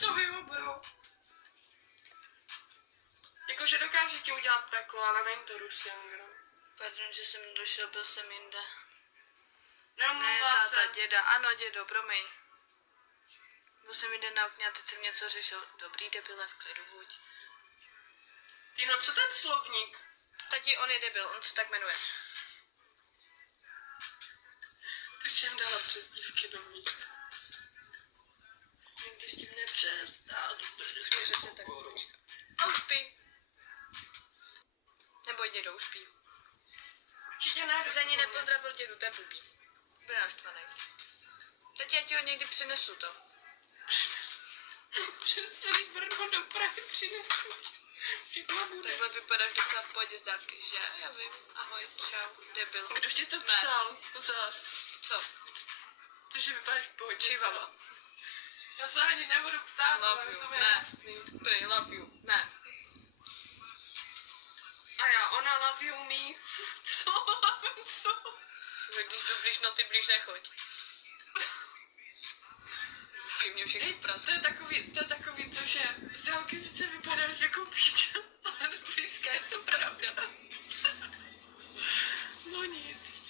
Co jo, bro? Jakože dokáže ti udělat peklo, ale není to Rusem, bro. Pardon, že jsem došel, byl jsem jinde. Ne, Neomlouvá táta, se. děda, ano, dědo, promiň. Byl jsem jinde na okně a teď jsem něco řešil. Dobrý debile, v klidu buď. Ty no, co ten slovník? Tati, on je debil, on se tak jmenuje. Ty všem dala přezdívky do míst. Nikdy s tím nepřestál, protože Mě řekne tak, počka. A už spí. Nebo dědo, už spí. Určitě ne. Za ní nepozdravil dědu, to je blbý. Bude naštvaný. Teď já ti ho někdy přinesu to. Přes celý Brno do Prahy přinesu. Takhle vypadáš docela v pohodě zdárky, že? Já vím. Ahoj, čau, debil. Kdo ti to psal? Zas. Co? To, že vypadáš v pohodě. Čivava. Já se ani nebudu ptát, Love ale you, to je ne. jasný. Prý, love you, ne. A já, ona love you me. Co? Co? Že když jdu blíž, no ty blíž nechoď. By mě všechny prachy. To je takový to, že z dálky sice vypadáš jako píča, ale do blízka je to pravda. No nic.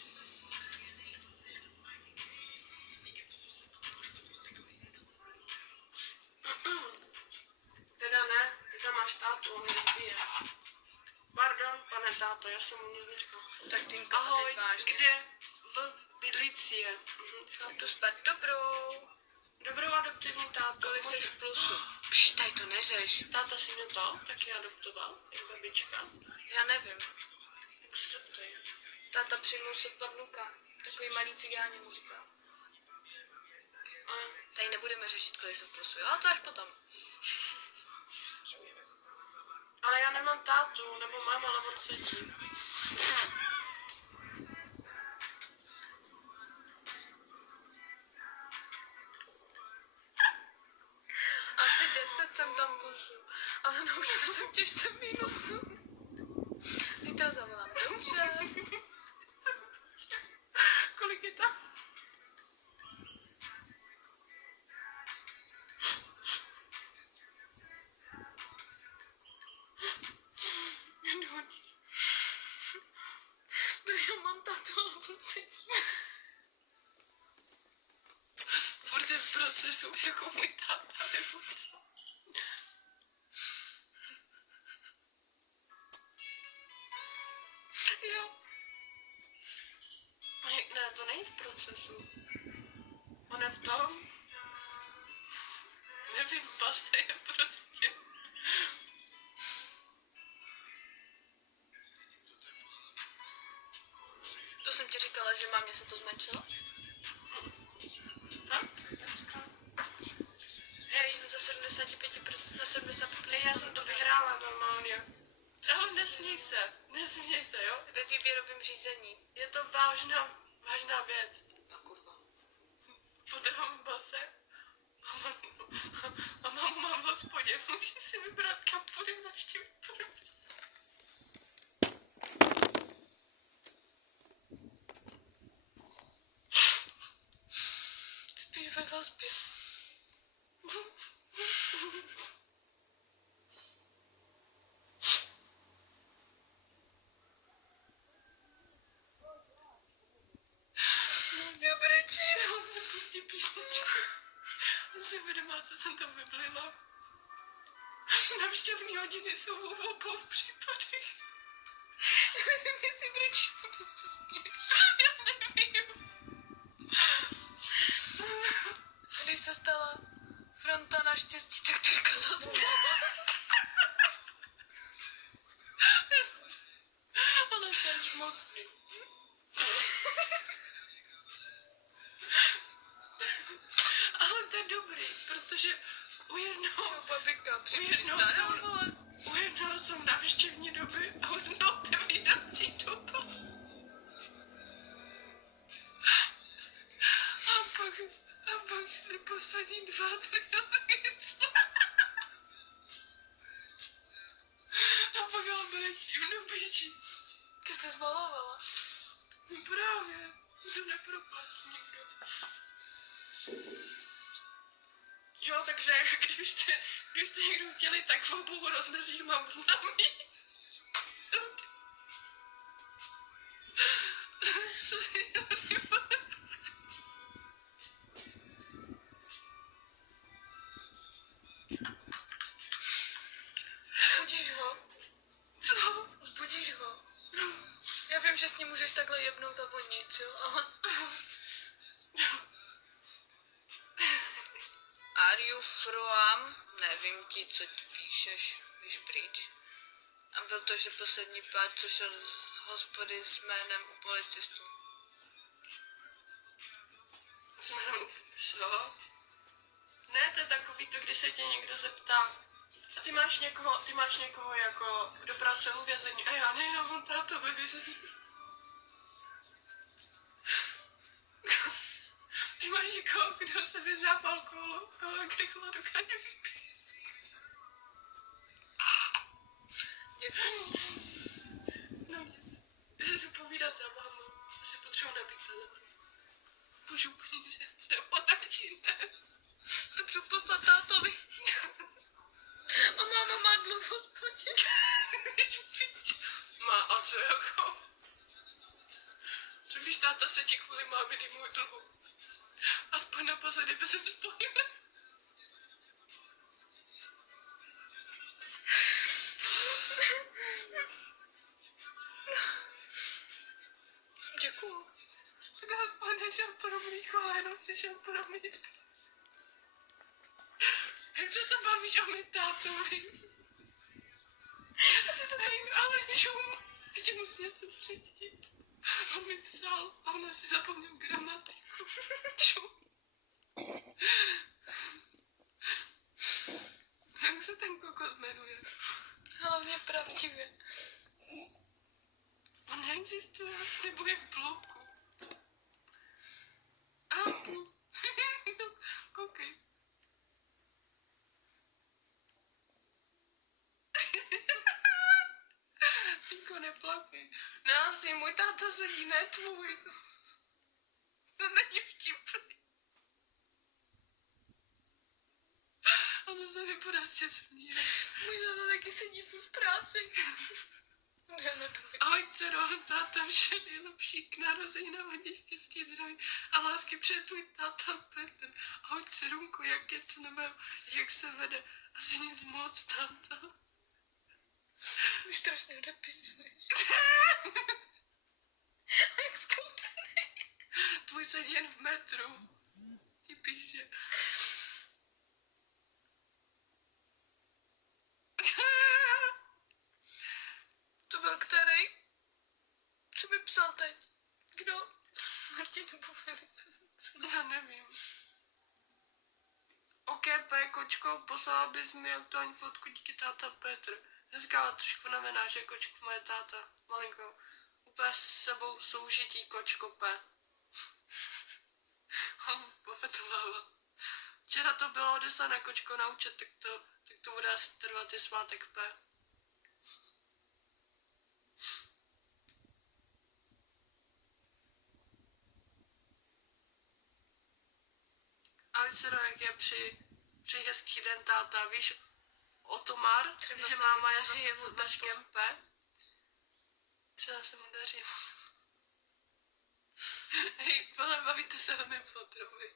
Teda ne, ty tam máš tátu, on nezbije. Pardon, pane táto, já jsem mu nic neřekla. Tak Týnko, Ahoj, teď vážně. kde? V Bydlicie. Jdu spát dobrou. Dobrou adoptivní táto. Kolik Můžu- jsi v plusu? Pš, tady to neřeš. Táta si mě to taky adoptoval, jak babička. Já nevím. Jak se zeptej. Táta přijmul sotva vnuka. Takový malý cigáně mu říká. A Tady nebudeme řešit, kolik jsou v plusu, jo? To až potom. ale já nemám tátu, nebo mám, ale on sedí. Asi 10 jsem tam plusu. Ale no už jsem těžce mínusu. Zítra zavolám. Dobře. Kolik je tam? To já mám tátu, ale on sedí. Bude v procesu jako můj táta, nebo co? Jo. Ne, to není v procesu. On je v tom. Nevím, base je prostě. To jsem ti říkala, že mámě se to zmenšilo? Tak, dneska. Hej, za 75%, za 70%. Ne, já jsem to vyhrála normálně. Ale nesměj se, jo? Ve výběrovém řízení. Je to vážná věc. No kurva. Podávám base a mámu mám v hospodě. Můžeš si vybrat, kam půjdem navštívit první. Spíš ve vazbě. Já brečím. Já se pustí písničku. Já si uvědomila, co jsem tam vyblila. Navštěvní hodiny jsou v obou případech. Já nevím, jestli brečím, nebo se směš. Já nevím. Když se stala fronta naštěstí, tak Terka zase. Ale to je šmotný. Ale to je dobrý, protože u jednoho jsou návštěvní doby a u jednoho otevírací doba. A pak se poslední 2 trhavíc. A pak ale brečím do píči. Když se zmalovala. No právě, to neproplatí nikdo. Jo, takže kdybyste někdo chtěli, tak v obou rozmezích mám známý. Budíš ho? Co? Budíš ho? Já vím, že s ním můžeš takhle jebnout a on nic, jo, ale... Are you from? Nevím ti, co ti píšeš, víš pryč. A byl to, že poslední pár, co šel z hospody s jménem u policistů. Co? Ne, to je takový to, když se tě někdo zeptá, a ty máš někoho jako, kdo pracuje u vězení, a já ne, já mám táto ve vězení. Ty máš někoho, kdo se vyzná v alkoholu, a jak rychle dokáže vypít. Děkuji. No nic, jsi vypovídat na mámu, si potřebuji nabít telefon. Můžu úplně říct, nebo radši ne. To chci poslat tátovi. A máma má dluh v hospodě. Má, a co jako? Co když táta se ti kvůli máminy můj dluhu? Aspoň naposledy by se spojili. Děkuju. Tak aspoň nešel pro mlíko, ale jenom si šel pro mít. Jak se to bavíš o mým tátovi? Ale čum, teď musí něco přečíst. On mi psal a ona si zapomněl gramatiku. Čum. Jak se ten kokot jmenuje? Hlavně pravdivě. On neexistuje, nebo je v bloku. A blok. No, koukej. Týko, neplakej. Násy, můj táta sedí, ne tvůj. To není vtipný. Ono se mi prostě smíje. Můj táta taky sedí v práci. Ahoj, dcero, táta vše nejlepší k narození na hodně štěstí, zdraví a lásky před tvůj táta Petr. Ahoj, dcerunko, jak je, co nového, jak se vede? Asi nic moc, táta. Už strašně odepisuješ. Jak zkoušený. Tvůj sedí jen v metru. Ti píše. To byl který? Co mi psal teď? Kdo? Martin nebo Filip? Já nevím. OK, kočko, poslala bys mi aktuální fotku, díky táta Petr. Dneska ale trošku navená, že kočku moje táta, malinko. Úplně s sebou soužití, kočko P. Pofetovala. Včera to bylo odeslané kočko na účet, tak to bude asi trvat i svátek P. Ale co jak je při hezký den táta, víš, Otomar, Třeba že se máma mi je daří zase mu s taškem P. Třeba se mu daří. Hej, ale bavíte se o mém fotrovi.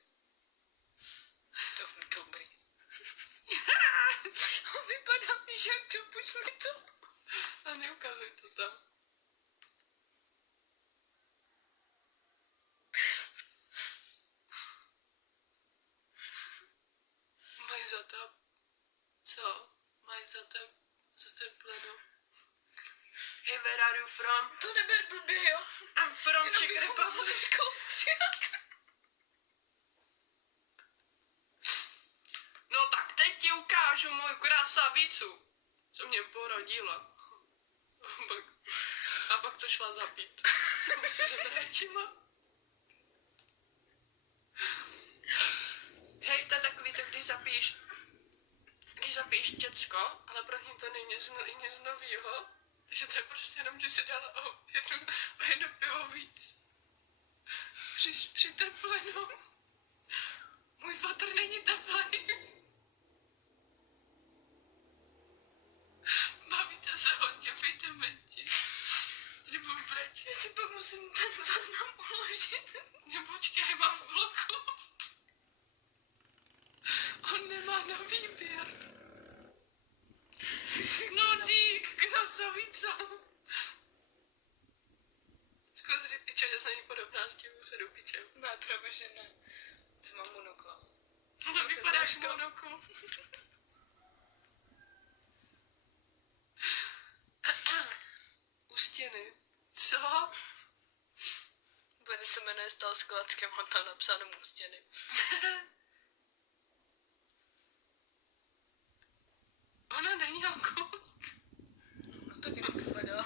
Dobrý. On vypadá, víš, jak to, pojď mi to. A neukazuj to tam. Mají za to. Co? Mají za to zatepleno. Hey, where are you from? To neber blbě, jo? I'm from Czech Republic. No tak teď ti ukážu moju krasavicu, co mě porodila. A pak to šla zapít. Hej, to je takový to, když zapíš děcko, ale pro ní to není nic novýho. Takže to je prostě jenom, že si dala o jedno pivo víc. Přiteplenou. Můj fotr není teplý. Bavíte se hodně, vydementi. Nebo breč. Já si pak musím ten záznam uložit. Počkej, mám v bloku. On nemá na výběr. No dík, krasavica. Zkus říct, piče, že se není podobná s tím, se do piče. Ne, právě že ne. Co mám monokla. Ona vypadá jak monoko. U stěny. Co? Bude se jmenuje Stal s Klackem a tam napsáno u stěny. Ona není August. No taky nevypadá.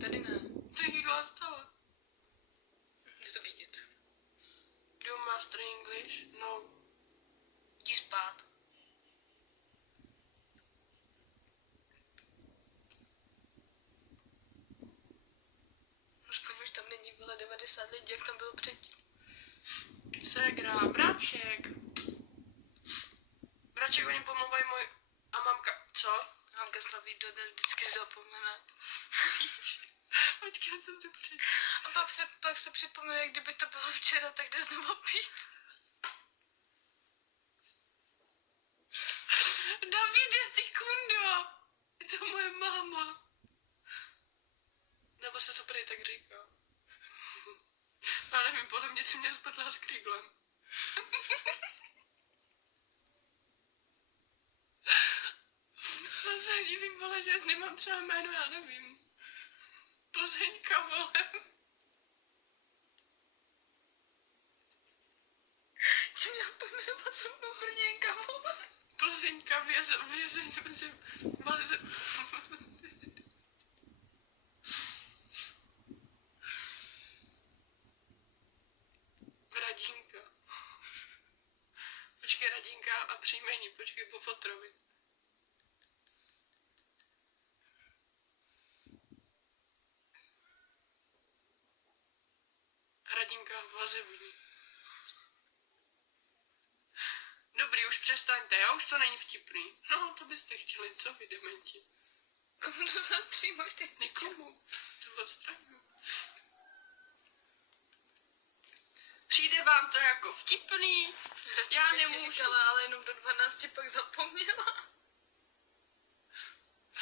Tady ne. To je glastala. Je to vidět. Do master English? No. Jdi spát. Aspoň už tam není vole 90 lidí, jak tam bylo předtím. Segra, bráček. Bráček, oni pomluvají můj... A mamka... Co? Mamka slaví dodnes vždycky zapomene. Počkej, jsem to přijde. A pak se připomene, jak kdyby to bylo včera, tak jde znovu pít. Davide, sekundo! Je to moje máma. Nebo se to prý tak říká. Já nevím, podle mě si mě zbrdla s Kriglem. To se divím, vole, že nemám třeba jméno, já nevím. Plzeňka, vole. Čím měl pojmenovat to Brněnka, vole? Plzeňka, vězeň, Radínka. Počkej, Radínka a příjmení, počkej po fotrovi. Radínka Vazební. Dobrý, už přestaňte, já už to není vtipný. No, to byste chtěli, co vy dementi? Komu to zatřímáš teď? Nikomu. To odstraňuji. Přijde vám to jako vtipný? Já nemůžu. Říkala, ale jenom do 12 pak zapomněla.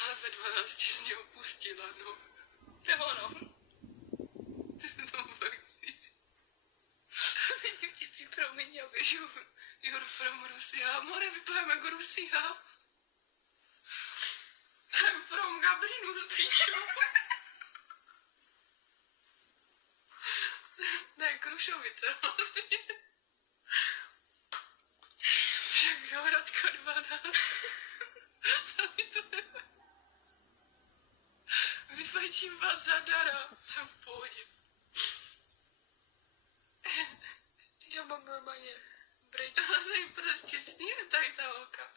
Ale ve 12 z něho pustila, no. To je ono. No, fakt si. Není vtipný, promiň, já You're from Russia. More, vypadám jako Rusia. I'm from Gabrinu z píču. Ne, Krušovice vlastně. Však jo, Radko 12. Vyfajčím vás zadara. Jsem v pohodě. Já mám normálně brejč. To se jí prostě směje tady ta holka.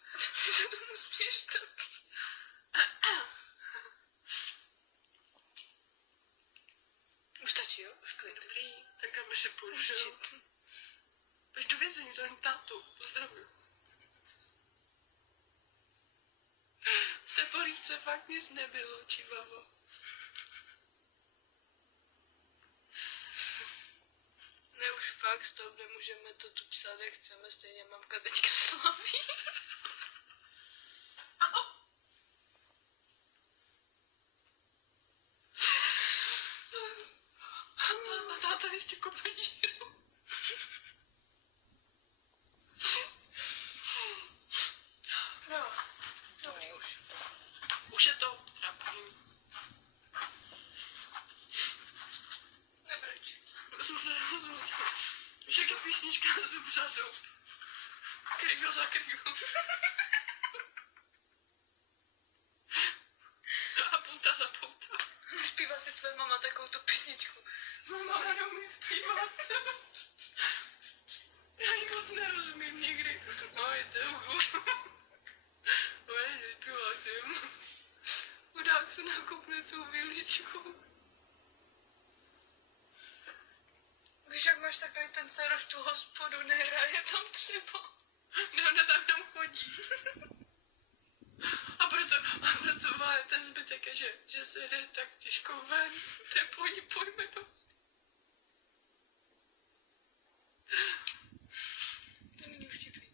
Ty se tomu směš taky. Už stačí, jo? Už klid. Dobrý, tak aby si použil. Pojď do vězení, za tátu. Pozdravuju. V té polívce fakt nic nebylo, čivavo. Ne, už fakt, z toho nemůžeme to tu psát, jak chceme, stejně mamka teďka slaví. A táta ještě kope díru. No, dobrý už. Už je to trapný. Nebreč. Víš, jak je písnička Zub za zub. Krygo za krygo. A pouta za pouta. Zpívá si tvoje mama takovou tu písničku. Mama neumí zpívat. Já ji moc nerozumím někdy. Oj, Teugu. Oj, nespíval jsem. Chudák se nakopne tu viličku. Víš, jak máš takový ten ceroš tu hospodu, nehraje tam třeba. No, ona tam jenom chodí. A proto vole, ten zbytek je, že se jde tak těžko ven. To je pojmenout. To není vtipný.